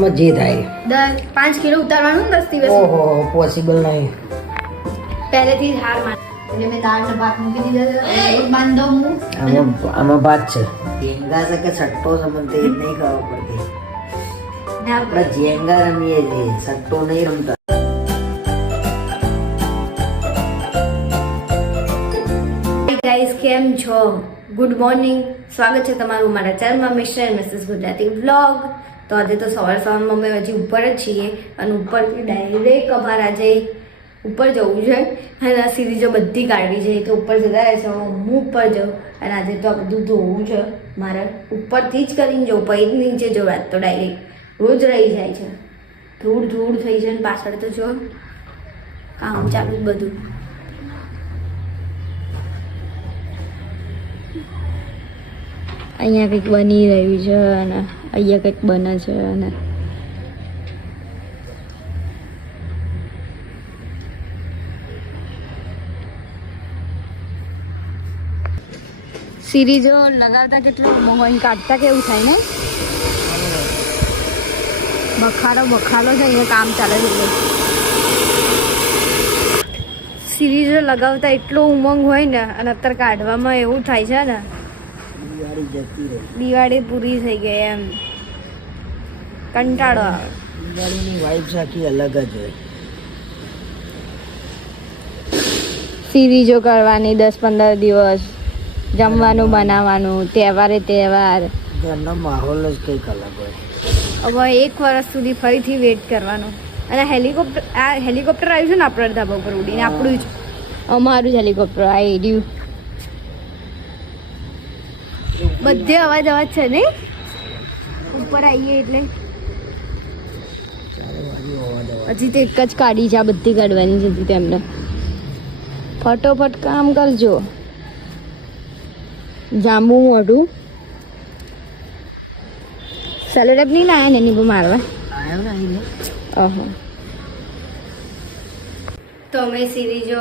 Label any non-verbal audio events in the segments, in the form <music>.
માં જે થાય પાંચ કિલો ઉતારવાનું દસ દિવસ. ઓહો પોસિબલ નહીં. પહેલેથી જ હાર માન એટલે મેં દાળ ને ભાત મૂકી દીધા છે. અને લોટ બાંધો હું. આમાં આમાં ભાત છે. જેંગા છે કે સટ્ટો છે મને એ નહીં ખબર પડતી. આપણે જેંગા રમીએ છીએ. સટ્ટો નહીં રમતા. ગાઈસ કેમ છો? ગુડ મોર્નિંગ સ્વાગત છે તમારું મારા ચેનલમાં મિસ્ટર મિસિસ ગુજરાતી વ્લોગ તો આજે તો સવાર સવારમાં અમે હજી ઉપર જ છીએ અને ઉપરથી ડાયરેક્ટ અમારે આજે ઉપર જવું છે અને આ જો બધી કાઢવી છે તો ઉપર જતા રહેશે છે, હું ઉપર જાઉં અને આજે તો આ બધું ધોવું છે, મારે ઉપરથી જ કરીને જવું પછી નીચે જવું, આજ તો ડાયરેક્ટ રોજ રહી જાય છે. ધૂળ ધૂળ થઈ છે ને પાછળ તો જો, કામ ચાલુ બધું. અહીંયા કંઈક બની રહ્યું છે અને અહીંયા કંઈક બને છે અને સિરીઝો લગાવતા કેટલું મોહન કાઢતા કેવું થાય ને બખાડો બખાડો છે, અહીંયા કામ ચાલે છે. સિરીઝો લગાવતા એટલો ઉમંગ હોય ને અને અત્યારે કાઢવામાં એવું થાય છે ને દિવાળી જતી રહી. દિવાળી પૂરી થઈ ગઈ એમ. કંટાળો આવે. દિવાળીની વાઇબ્સ આખી અલગ જ હોય. સિરીજો કરવાની દસ પંદર દિવસ જમવાનું બનાવવાનું તહેવારે તહેવાર. ઘરનો માહોલ જ કંઈક અલગ હોય. હવે એક વર્ષ સુધી ફરીથી વેઇટ કરવાનો. અને હેલિકોપ્ટર આ હેલિકોપ્ટર આવ્યું છે ને આપણા ધાબા ઉપર ઉડીને આપણું જ. અમારું જ હેલિકોપ્ટર આવી રહ્યું. બધે અવાજ અવાજ છે ને? ઉપર આવીએ એટલે. હજી તો એક જ કાઢી છે આ બધી કાઢવાની છે હજી તેમને ફટોફટ કામ કરજો. જાંબુ મોઢું. સેલેડપ નહીં લાયા ને પર મારવા? ઓહો. તો અમે સિરીજો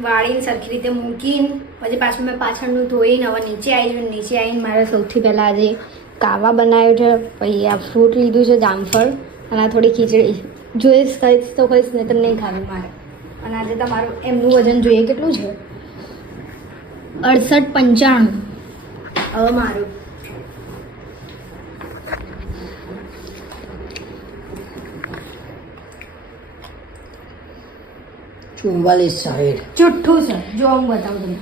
વાળીને સરખી રીતે મૂકીને, પછી પાછું મેં પાછળનું ધોઈને હવે નીચે આવી જઈને નીચે આવીને મારે સૌથી પહેલાં આજે કાવા બનાવ્યું છે, પછી આ ફ્રૂટ લીધું છે, જામફળ, અને આ થોડી ખીચડી. જોઈશ કહીશ તો કહીશ ને તમને નહીં ખાવી મારે. અને આજે તમારું એમનું વજન જોઈએ કેટલું છે? અડસઠ પંચાણું. હવે મારું. ચુમ્બાલીસ સાહીઠ. ચુઠ્ઠું છે. જો હું બતાવું તમને.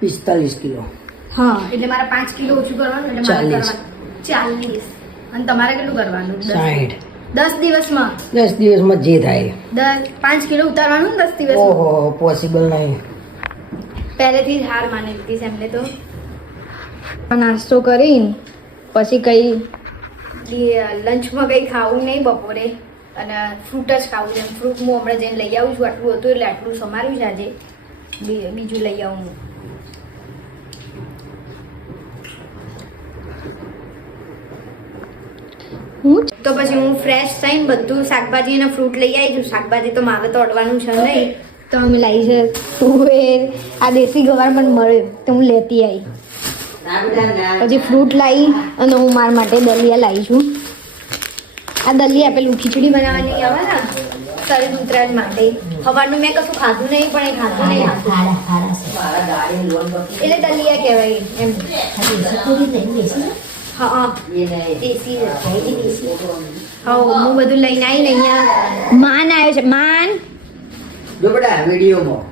પિસ્તાલીસ કિલો. હા એટલે મારે પાંચ કિલો ઓછું કરવાનું એટલે મારે ચાલીસ. કરવાનું. ચાલીસ. અને તમારે કેટલું કરવાનું? દસ- સાઠ દસ દિવસમાં? દસ દિવસમાં જે થાય. દસ. પાંચ કિલો ઉતારવાનું ને દસ દિવસ? ઓહો પોસિબલ નહીં. પહેલેથી જ હાર માની લીધી છે એમને તો. નાસ્તો કરીને પછી કઈ લંચમાં કંઈ ખાવું નહીં બપોરે. અને ફ્રૂટ જ ખાવું છે. ફ્રૂટ હું હમણાં જઈને લઈ આવું છું આટલું હતું એટલે આટલું સમાર્યું છે આજે. બીજું લઈ આવું હું. હું તો પછી હું ફ્રેશ થઈને બધું શાકભાજી અને ફ્રૂટ લઈ આવી છું. શાકભાજી તો મારે તો અડવાનું છે નહીં. તો અમે લાવી છે. તુવેર આ દેશી ગવાર પણ મળે તો હું લેતી આવી પછી ફ્રૂટ લાવી અને હું મારા માટે દલિયા લાવી છું. આ દલિયા પેલું ખીચડી બનાવવાની આવે ને શરીર ઉતરાયણ માટે. સવારનું મેં કશું ખાધું નહીં પણ એ ખાધું નહીં. એટલે દલિયા કહેવાય એમ. હા હા દેશી હા હું બધું લઈને આવીને અહીંયા માન આવ્યો છે. માન? બેટા વિડીયોમાં.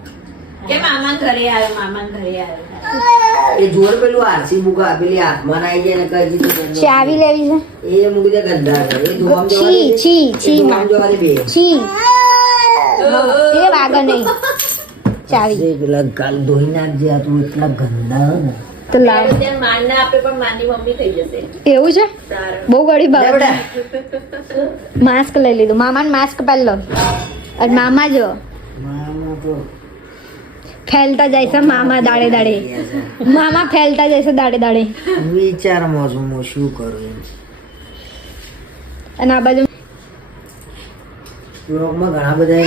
કે મામા ઘરે આવ્યો મામા ઘરે આવ્યો. એ જોર પેલું આરસી બુક પેલી હાથમાં આવી જાય ને કઈ દીધું ચાવી લેવી છે? એ મૂકી દે ગંદા છે. એ જવા છી છી છી. માં જોવા દે બે. છી. એ વાગે નહીં. ચાવી. જે પેલા ગાલ ધોઈ નાખજે આ તું એટલા ગંદા હો ને. તો લાવ. ત્યારે આપે પણ માની મમ્મી થઈ જશે. એવું છે? બહુ લે બાબત. માસ્ક લઈ લીધું. મામાને માસ્ક પહેરલો અને મામા જો. મામા તો ફેલતા જાય છે મામા દાડે દાડે. મામા ફેલતા જાય છે દાડે દાડે. વિચારમાં છું હું શું કરું એમ. અને આ બાજુ બ્લોગમાં ઘણા બધા.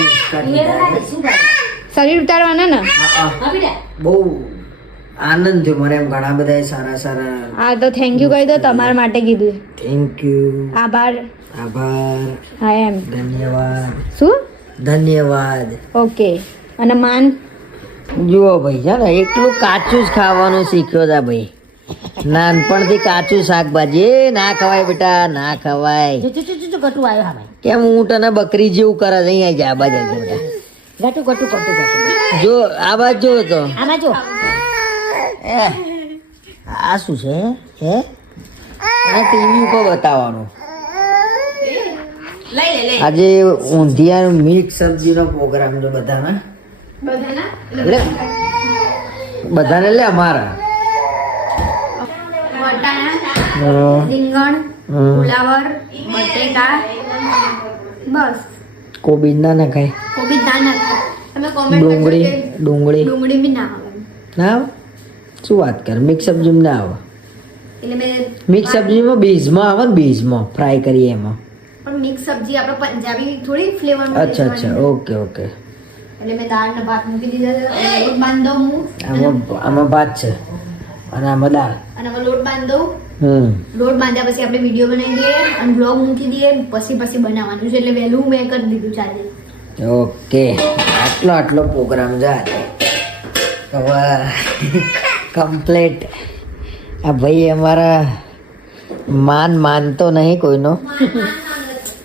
શરીર ઉતારવાના ને. બહુ આનંદ થયો મને એમ ઘણા બધા સારા સારા હા તો થેન્ક યુ કહી દો તમારા માટે કીધું. થેન્ક યુ આભાર. આભાર. હા એમ. ધન્યવાદ. શું? ધન્યવાદ. ઓકે. અને માન જુઓ ભાઈ છે ને એટલું કાચું જ ખાવાનું શીખ્યો છે ભાઈ. નાનપણથી કાચું શાકભાજી ના ખવાય બેટા ના ખવાય. ગટુ આવ્યો હા કેમ ઊંટ અને બકરી જેવું કરે છે અહીંયા જા બાજુ બેટા. ગટુ ગટુ ગટુ ગટુ. જો આ બાજુ જો તો. આમાં જો એ, આ શું છે હે? આ ટીવી ઉપર બતાવવાનું. આજે ઊંધિયાનું મિક્સ સબ્જીનો પ્રોગ્રામ છે બધાના બધાના? લે. અમારા. રીંગણ. ફુલાવર બટેકા. બસ. કોબીજ ના નખાય ના નાખાય તમે કોમેન્ટ ડુંગળી ડુંગળી. ડુંગળી બી ના આવે. ના શું વાત કર? મિક્સ સબ્જીમાં ના આવે? એટલે મેં મિક્સ સબ્જીમાં બીજમાં આવે ને બીજમાં? ફ્રાય કરીએ એમાં. પણ મિક્સ સબ્જી આપણે પંજાબી થોડી ફ્લેવર અચ્છા અચ્છા. Okay okay. એટલે મેં દાળને ભાત મૂકી દીધા છે અને લોટ બાંધો હું. આમાં આમાં ભાત છે. અને આમાં દાળ. અને આમાં લોટ બાંધો. હમ. લોટ બાંધ્યા પછી આપણે વીડિયો બનાવી દઈએ અને બ્લોગ મૂકી દઈએ. પછી પછી બનાવવાનું છે એટલે વહેલું મેં કરી દીધું ચાલે. ઓકે. આટલો આટલો પ્રોગ્રામ છે આજે. હવે કમ્પ્લેટ આ ભાઈ અમારા માન માનતો નહીં કોઈનો.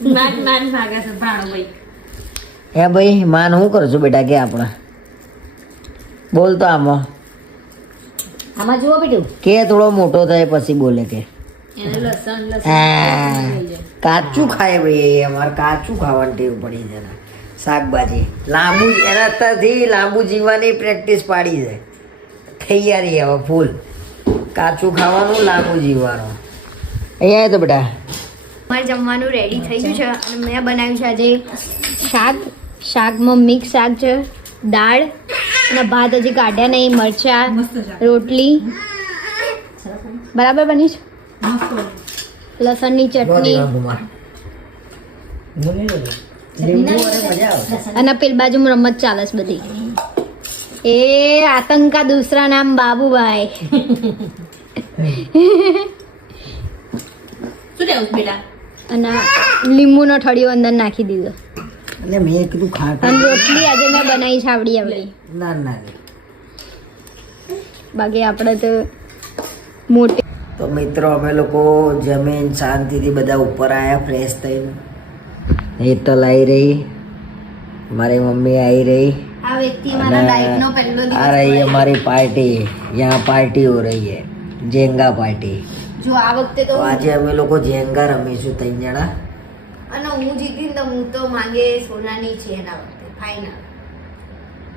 માન માન ભાગે છે ભાણો ભાઈ. હે ભાઈ માન શું કરશું બેટા કે આપણે? બોલ તો આમાં. આમાં જુઓ બેટું. કે થોડો મોટો થાય પછી બોલે કે. કાચું ખાય ભાઈ અમારે કાચું ખાવાની ટેવ પડી છે શાકભાજી. લાંબુ એનાથી લાંબુ જીવવાની પ્રેક્ટિસ પાડી છે. તૈયારી હવે ફૂલ. કાચું ખાવાનું લાંબુ જીવવાનું. અહીંયા તો બેટા. મારે જમવાનું રેડી થઈ ગયું છે અને મેં બનાવ્યું છે આજે શાક. શાકમાં મિક્સ શાક છે દાળ અને ભાત હજી કાઢ્યા નહીં મરચા રોટલી. બરાબર બની છે? લસણની ચટણી. અને પેલ બાજુ રમત ચાલે છે બધી. એ આતંકા દૂસરા નામ બાબુભાઈ. શું બેટા? અને લીંબુનો ઠળિયો અંદર નાખી દીધો. એટલે મેં કીધું ખા રોટલી આજે મેં બનાવી છે આવડી ના ના બાકી આપણે તો મોટી તો મિત્રો અમે લોકો જમીન શાંતિથી બધા ઉપર આવ્યા ફ્રેશ થઈને. એ તો લાવી રહી. મારી મમ્મી આવી રહી. આ રહી અમારી પાર્ટી યા પાર્ટી હો રહી હે જેંગા પાર્ટી જો આ વખતે તો આજે અમે લોકો જેંગા રમીશું ત્રણ જણા. અને હું જીતી તો હું તો માંગે સોનાની છે એના વખતે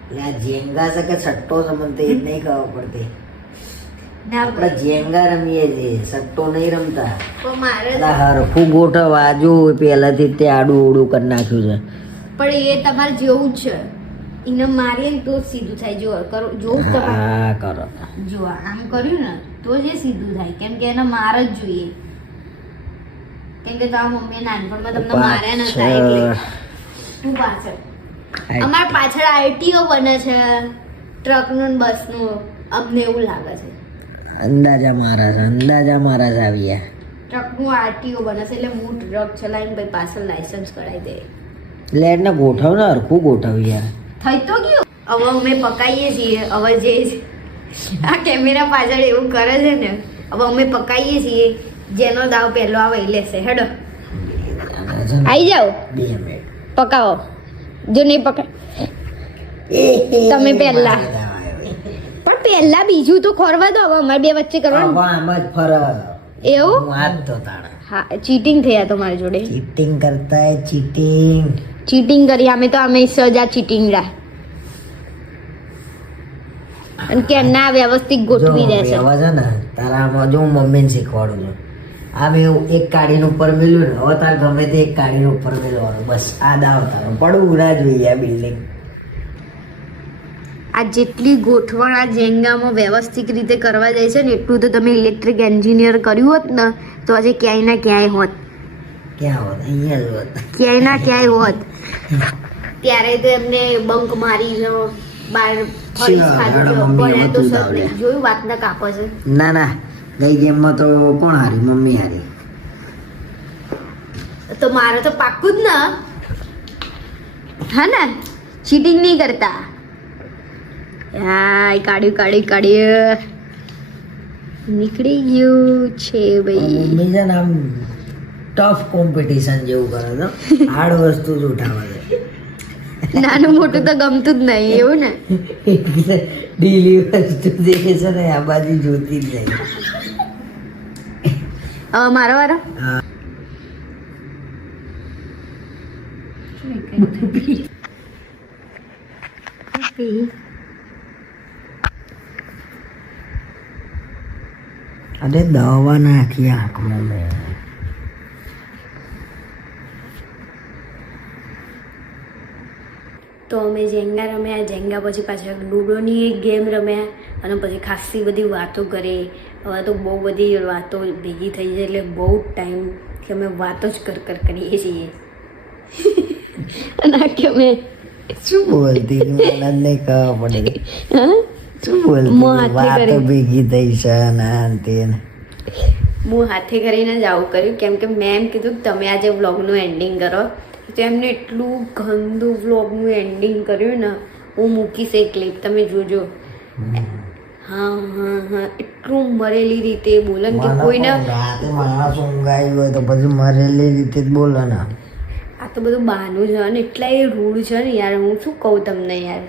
એટલે આ જેંગા છે કે સટ્ટો છે તો એ જ નહીં ખબર પડતી. ના આપણે જેંગા રમીએ છીએ સટ્ટો નહીં રમતા. પણ મારે હરખું ગોઠવ આજુ પહેલાથી જ તે આડું ઓડું કરી નાખ્યું છે. પણ એ તમારે જેવું જ છે. એને મારીએ ને તો જ સીધું થાય. જો કરો જો હા કરો. જો આમ કર્યું ને તો જ એ સીધું થાય. કેમ કે એને માર જ જોઈએ. કેમ કે તારા મમ્મીએ નાનપણમાં તમને માર્યા નતા એટલે તું પાછળ અમાર પાછળ આરટીઓ બને છે ટ્રકનું ને બસનું. અમને એવું લાગે છે. અંદાજા મારા છે અંદાજા મારા છે આવ્યા ટ્રકનું આરટીઓ બને છે એટલે હું ટ્રક ચલાવીને ભાઈ પાછળ લાયસન્સ કરાવી દે. એટલે એને ગોઠવ ને હરખું ગોઠવ યાર. થઈ તો ગયું. હવે અમે પકાઈએ છીએ હવે જે આ કેમેરા પાછળ એવું કરે છે ને હવે અમે પકાઈએ છીએ. જેનો દાવ પહેલો આવે એ લેશે હેડો. આવી જાઓ. પકાવો. જો નહીં પકા તમે પહેલા. પણ પહેલા બીજું તો ખોરવા દો હવે અમારે બે વચ્ચે કરવાનું. આમ જ ફરે. એવું? વાત તો તાણા. હા ચીટિંગ થયા તમારી જોડે. ચીટિંગ કરતા હે ચીટિંગ ચીટિંગ કરી અમે તો અમે સજા ચીટિંગ રા અને કે ના વ્યવસ્થિત ગોઠવી દેશે. છે ને તારા જો મમ્મીને શીખવાડું છું. એવું એક કાઢીને ઉપર મેલ્યું ને હવે તારે ગમે તે એક કાઢીને ઉપર મેળવાનું બસ આ દાવ તારો પડવું ના જોઈએ આ બિલ્ડિંગ આ જેટલી ગોઠવણ આ જેંગામાં વ્યવસ્થિત રીતે કરવા જાય છે ને એટલું તો તમે ઇલેક્ટ્રિક એન્જિનિયર કર્યું હોત ને તો આજે ક્યાંય ના ક્યાંય હોત. ક્યાં હોત? અહીંયા જ હોત. ક્યાંય ના ક્યાંય હોત. <laughs> ત્યારે તો એમને બંક મારી બહાર. જોયું વાતના કાપો છે. ના ના. ગઈ ગેમમાં તો કોણ હારી? મમ્મી હારી. તો મારે તો પાક્કું જ ને. હા ને? ચીટિંગ નહીં કરતા. હા કાઢ્યું કાઢ્યું કાઢ્યું. નીકળી ગયું છે ભાઈ. મમ્મી છે ને આમ ટફ કોમ્પિટિશન જેવું કરે તો હાર્ડ વસ્તુ જ ઉઠાવે નાનું મોટું તો ગમતું જ નહીં એવું ને? ડીલી વસ્તુ દેખે છે ને આ બાજુ જોતી જ નહીં. હવે મારો વારો? અરે દવા નાખી આંખમાં મેં. તો અમે જેંગા રમ્યા જેંગા પછી પાછા લૂડોની એક ગેમ રમ્યા અને પછી ખાસી બધી વાતો કરી. હવે તો બહુ બધી વાતો ભેગી થઈ જાય એટલે બહુ ટાઈમ કે અમે વાતો જ કર કર કરીએ છીએ. અને કે અમે શું બોલતી? મને ખબર પડી. શું બોલતી વાતો ભેગી થઈ છે ને. હું હાથે કરીને જ આવું કર્યું. કેમ કે મેં એમ કીધું કે તમે આજે વ્લોગનું એન્ડિંગ કરો. તો એમને એટલું ગંદુ વ્લોગનું એન્ડિંગ કર્યું ને હું મૂકીશ એ ક્લિપ તમે જોજો. હા હા હા. એટલું મરેલી રીતે બોલે કે કોઈને રાતે માણસ ઊંઘાયું હોય તો પછી મરેલી રીતે જ બોલે ને. આ તો બધું બહાનું છે અને એટલા એ રૂડ છે ને યાર. હું શું કહું તમને યાર?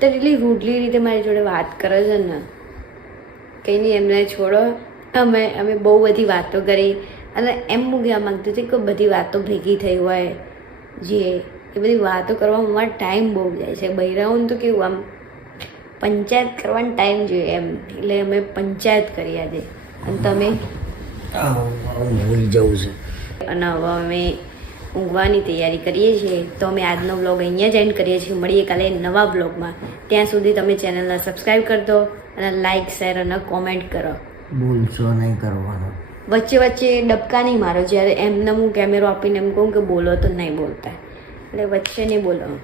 તો એટલી રૂડલી રીતે મારી જોડે વાત કરે છે ને. કંઈ નહીં એમને છોડો. અમે અમે બહુ બધી વાતો કરી અને એમ હું કહેવા માંગતી હતી કે બધી વાતો ભેગી થઈ હોય જે એ બધી વાતો કરવામાં મારે ટાઈમ બહુ જાય છે. બૈરાઓને તો કેવું આમ પંચાયત કરવાનો ટાઈમ જોઈએ એમ. એટલે અમે પંચાયત કરી આજે. અને તમે? ભૂલી જવું છે. અને હવે અમે ઊંઘવાની તૈયારી કરીએ છીએ. તો અમે આજનો બ્લોગ અહીંયા જ એન્ડ કરીએ છીએ. મળીએ કાલે નવા બ્લોગમાં ત્યાં સુધી તમે ચેનલને સબસ્ક્રાઈબ કરી દો અને લાઇક શેર અને કોમેન્ટ કરો. ભૂલશો નહીં કરવાનું. વચ્ચે વચ્ચે ડબકા નહીં મારો. જ્યારે એમને હું કેમેરો આપીને એમ કહું કે બોલો તો નહીં બોલતા. એટલે વચ્ચે નહીં બોલો